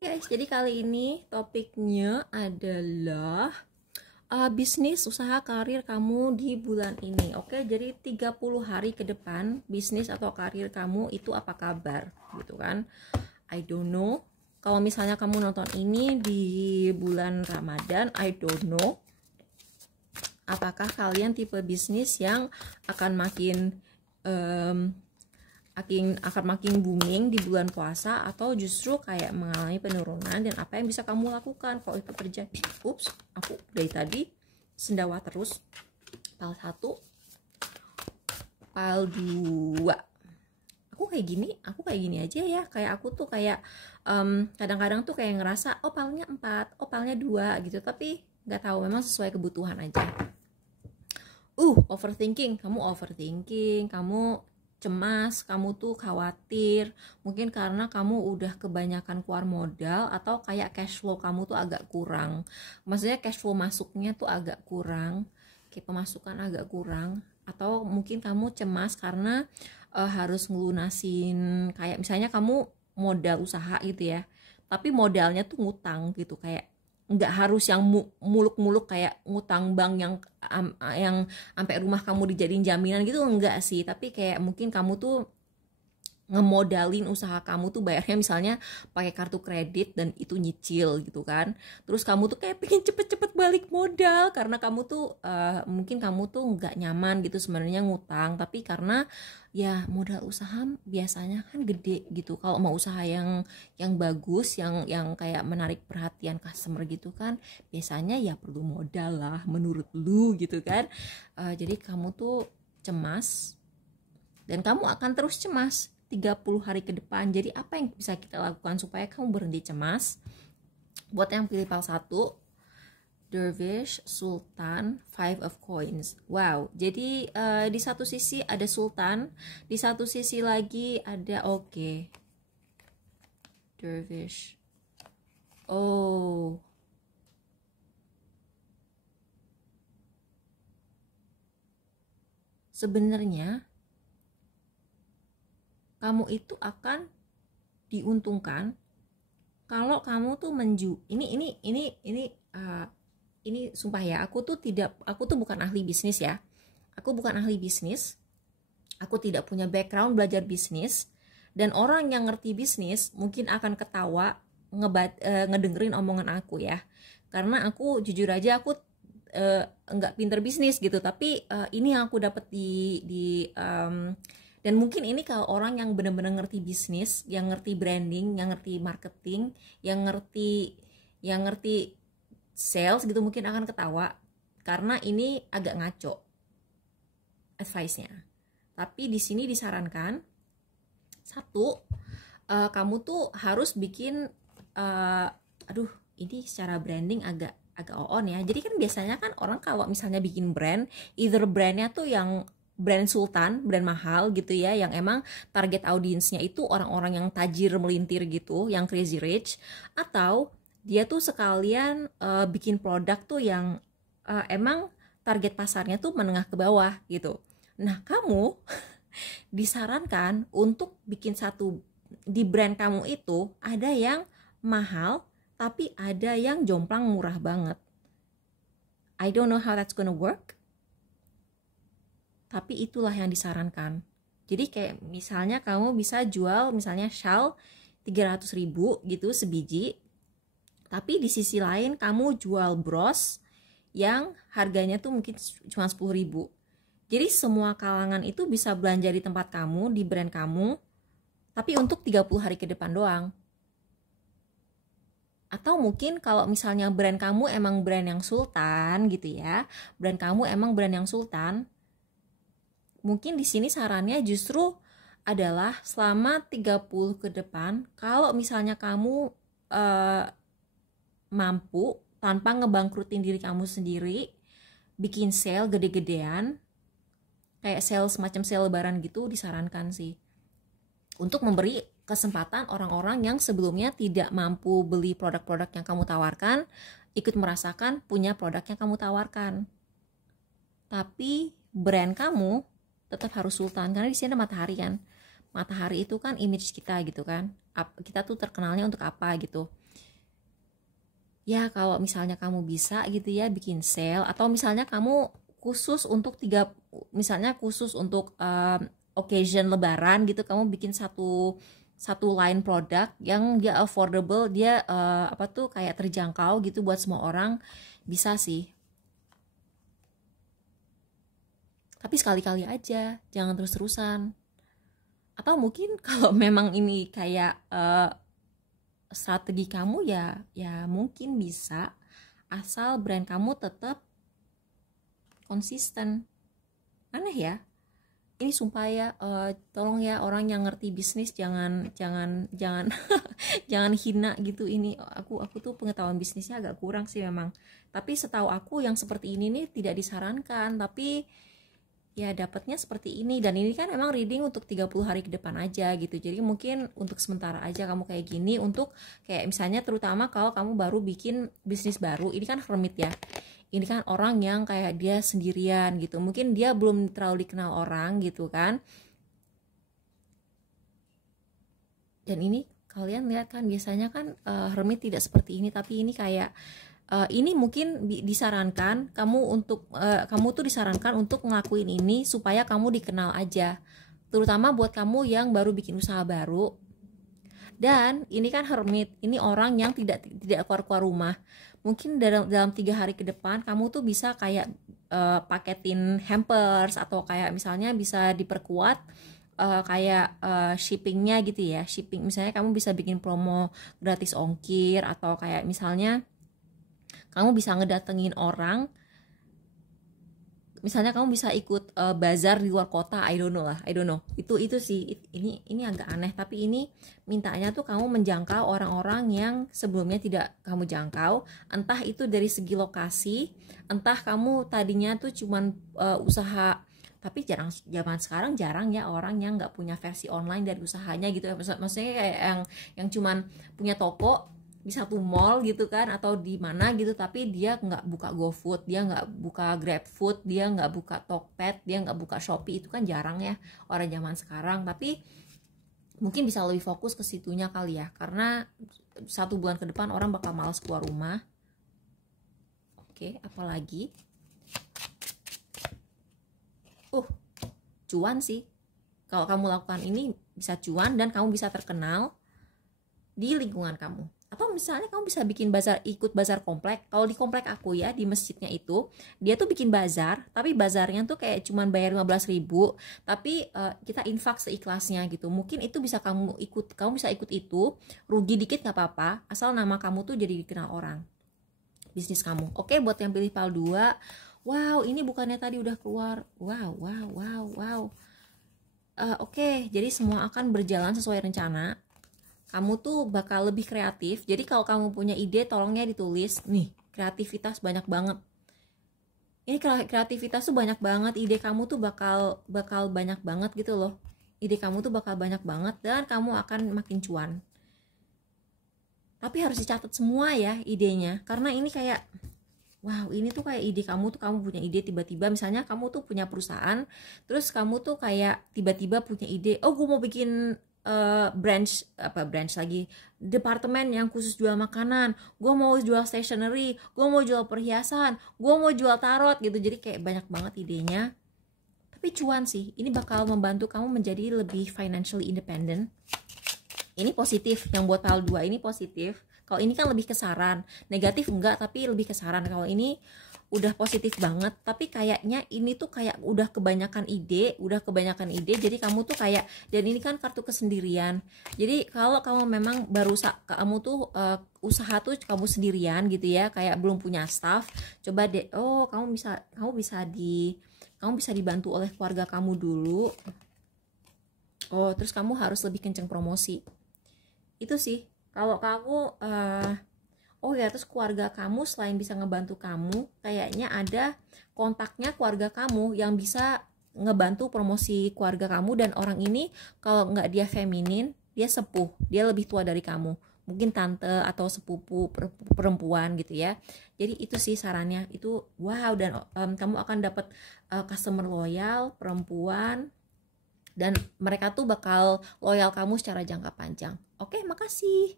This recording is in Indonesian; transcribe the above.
Guys, jadi kali ini topiknya adalah bisnis usaha karir kamu di bulan ini. Oke, jadi 30 hari ke depan bisnis atau karir kamu itu apa kabar gitu kan. I don't know. Kalau misalnya kamu nonton ini di bulan Ramadan, I don't know apakah kalian tipe bisnis yang akan makin akan makin booming di bulan puasa atau justru kayak mengalami penurunan, dan apa yang bisa kamu lakukan kalau itu terjadi. Aku dari tadi sendawa terus. Pal 1, pal 2. Aku kayak gini aja ya. Kayak aku tuh kayak kadang-kadang tuh kayak ngerasa palnya 4, palnya 2 gitu, tapi nggak tahu, memang sesuai kebutuhan aja. Overthinking, kamu cemas, kamu tuh khawatir, mungkin karena kamu udah kebanyakan keluar modal atau kayak cash flow kamu tuh agak kurang. Maksudnya cash flow masuknya tuh agak kurang, kayak pemasukan agak kurang, atau mungkin kamu cemas karena harus ngelunasin, kayak misalnya kamu modal usaha gitu ya, tapi modalnya tuh ngutang gitu, kayak nggak harus yang muluk-muluk kayak ngutang bank yang sampai rumah kamu dijadiin jaminan gitu, enggak sih, tapi kayak mungkin kamu tuh ngemodalin usaha kamu tuh bayarnya misalnya pakai kartu kredit dan itu nyicil gitu kan. Terus kamu tuh kayak pengen cepet-cepet balik modal karena kamu tuh mungkin kamu tuh nggak nyaman gitu sebenarnya ngutang, tapi karena ya modal usaha biasanya kan gede gitu. Kalau mau usaha yang bagus, yang kayak menarik perhatian customer gitu kan, biasanya ya perlu modal lah menurut lu gitu kan. Jadi kamu tuh cemas dan kamu akan terus cemas 30 hari ke depan. Jadi apa yang bisa kita lakukan supaya kamu berhenti cemas? Buat yang pilih pal 1, Dervish, Sultan, Five of Coins. Wow, jadi di satu sisi ada Sultan, di satu sisi lagi ada Dervish. Sebenarnya kamu itu akan diuntungkan kalau kamu tuh ini sumpah ya, aku tuh bukan ahli bisnis ya. Aku bukan ahli bisnis. Aku tidak punya background belajar bisnis, dan orang yang ngerti bisnis mungkin akan ketawa ngedengerin omongan aku ya. Karena aku jujur aja aku nggak pinter bisnis gitu, tapi ini yang aku dapat dan mungkin ini kalau orang yang benar-benar ngerti bisnis, yang ngerti branding, yang ngerti marketing, yang ngerti sales gitu, mungkin akan ketawa karena ini agak ngaco advice-nya. Tapi di sini disarankan, 1, kamu tuh harus bikin ini secara branding agak on ya. Jadi kan biasanya kan orang kalau misalnya bikin brand, either brandnya tuh yang brand sultan, brand mahal gitu ya, yang emang target audiensnya itu orang-orang yang tajir melintir gitu, yang crazy rich, atau dia tuh sekalian bikin produk tuh yang emang target pasarnya tuh menengah ke bawah gitu. Nah, kamu disarankan untuk bikin satu di brand kamu itu ada yang mahal, tapi ada yang jomplang murah banget. I don't know how that's gonna work, tapi itulah yang disarankan. Jadi kayak misalnya kamu bisa jual misalnya shawl 300.000 gitu sebiji, tapi di sisi lain kamu jual bros yang harganya tuh mungkin cuma 10.000. Jadi semua kalangan itu bisa belanja di tempat kamu, di brand kamu, tapi untuk 30 hari ke depan doang. Atau mungkin kalau misalnya brand kamu emang brand yang sultan gitu ya, brand kamu emang brand yang sultan, mungkin di sini sarannya justru adalah selama 30 ke depan, kalau misalnya kamu mampu tanpa ngebangkrutin diri kamu sendiri, bikin sale gede-gedean, kayak sale semacam sale lebaran gitu, disarankan sih untuk memberi kesempatan orang-orang yang sebelumnya tidak mampu beli produk-produk yang kamu tawarkan, ikut merasakan punya produk yang kamu tawarkan. Tapi brand kamu tetap harus sultan, karena di sini ada matahari kan. Matahari itu kan image kita gitu kan. Kita tuh terkenalnya untuk apa gitu. Ya kalau misalnya kamu bisa gitu ya bikin sale, atau misalnya kamu khusus untuk misalnya khusus untuk occasion lebaran gitu, kamu bikin satu satu line produk yang dia affordable, dia apa tuh kayak terjangkau gitu buat semua orang, bisa sih. Tapi sekali-kali aja, jangan terus-terusan. Atau mungkin kalau memang ini kayak strategi kamu, ya mungkin bisa, asal brand kamu tetap konsisten. Aneh ya, ini sumpah ya, tolong ya orang yang ngerti bisnis, jangan jangan jangan jangan hina gitu. Ini aku tuh pengetahuan bisnisnya agak kurang sih memang, tapi setahu aku yang seperti ini nih tidak disarankan, tapi ya dapatnya seperti ini. Dan ini kan emang reading untuk 30 hari ke depan aja gitu, jadi mungkin untuk sementara aja kamu kayak gini, untuk kayak misalnya terutama kalau kamu baru bikin bisnis baru. Ini kan hermit ya, ini kan orang yang kayak dia sendirian gitu, mungkin dia belum terlalu dikenal orang gitu kan. Dan ini kalian lihat kan biasanya kan hermit tidak seperti ini, tapi ini kayak ini mungkin disarankan kamu untuk kamu tuh disarankan untuk ngelakuin ini supaya kamu dikenal aja, terutama buat kamu yang baru bikin usaha baru. Dan ini kan hermit, ini orang yang tidak keluar rumah. Mungkin dalam 3 hari ke depan kamu tuh bisa kayak paketin hampers, atau kayak misalnya bisa diperkuat kayak shippingnya gitu ya, shipping misalnya kamu bisa bikin promo gratis ongkir, atau kayak misalnya kamu bisa ngedatengin orang, misalnya kamu bisa ikut bazar di luar kota, I don't know lah, I don't know. Itu sih ini agak aneh, tapi ini mintanya tuh kamu menjangkau orang-orang yang sebelumnya tidak kamu jangkau, entah itu dari segi lokasi, entah kamu tadinya tuh cuman usaha. Tapi zaman sekarang jarang ya orang yang nggak punya versi online dari usahanya gitu ya. Maksudnya kayak yang cuman punya toko di satu mall gitu kan, atau di mana gitu, tapi dia nggak buka GoFood, dia nggak buka GrabFood, dia nggak buka Tokped, dia nggak buka Shopee. Itu kan jarang ya orang zaman sekarang. Tapi mungkin bisa lebih fokus ke situnya kali ya, karena 1 bulan ke depan orang bakal malas keluar rumah. Oke, apalagi cuan sih. Kalau kamu lakukan ini bisa cuan dan kamu bisa terkenal di lingkungan kamu. Atau misalnya kamu bisa bikin bazar, ikut bazar komplek. Kalau di komplek aku ya, di masjidnya itu dia tuh bikin bazar, tapi bazarnya tuh kayak cuman bayar 15.000, tapi kita infak seikhlasnya gitu. Mungkin itu bisa kamu bisa ikut itu, rugi dikit gak apa-apa, asal nama kamu tuh jadi dikenal orang, bisnis kamu. Oke, buat yang pilih PAL 2, wow, ini bukannya tadi udah keluar. Wow. Oke, jadi semua akan berjalan sesuai rencana. Kamu tuh bakal lebih kreatif. Jadi kalau kamu punya ide, tolongnya ditulis. Nih, kreativitas banyak banget. Ini kreativitas tuh banyak banget. Ide kamu tuh bakal banyak banget gitu loh. Ide kamu tuh bakal banyak banget dan kamu akan makin cuan. Tapi harus dicatat semua ya idenya, karena ini kayak wow, ini tuh kayak ide kamu punya ide tiba-tiba, misalnya kamu tuh punya perusahaan, terus kamu tuh kayak tiba-tiba punya ide, oh gue mau bikin branch lagi, departemen yang khusus jual makanan, gue mau jual stationery, gue mau jual perhiasan, gue mau jual tarot gitu. Jadi kayak banyak banget idenya, tapi cuan sih. Ini bakal membantu kamu menjadi lebih financially independent. Ini positif, yang buat PAL 2 ini positif. Kalau ini kan lebih ke saran, negatif enggak, tapi lebih ke saran. Kalau ini udah positif banget, tapi kayaknya ini tuh kayak udah kebanyakan ide, jadi kamu tuh kayak, dan ini kan kartu kesendirian. Jadi kalau kamu memang baru kamu tuh usaha tuh kamu sendirian gitu ya, kayak belum punya staff, coba deh, kamu bisa dibantu oleh keluarga kamu dulu. Terus kamu harus lebih kenceng promosi. Itu sih kalau kamu terus keluarga kamu selain bisa ngebantu kamu, kayaknya ada kontaknya keluarga kamu yang bisa ngebantu promosi keluarga kamu. Dan orang ini kalau nggak dia feminin, dia sepuh, dia lebih tua dari kamu, mungkin tante atau sepupu perempuan gitu ya. Jadi itu sih sarannya, itu wow. Dan kamu akan dapat customer loyal perempuan, dan mereka tuh bakal loyal kamu secara jangka panjang. Oke, makasih.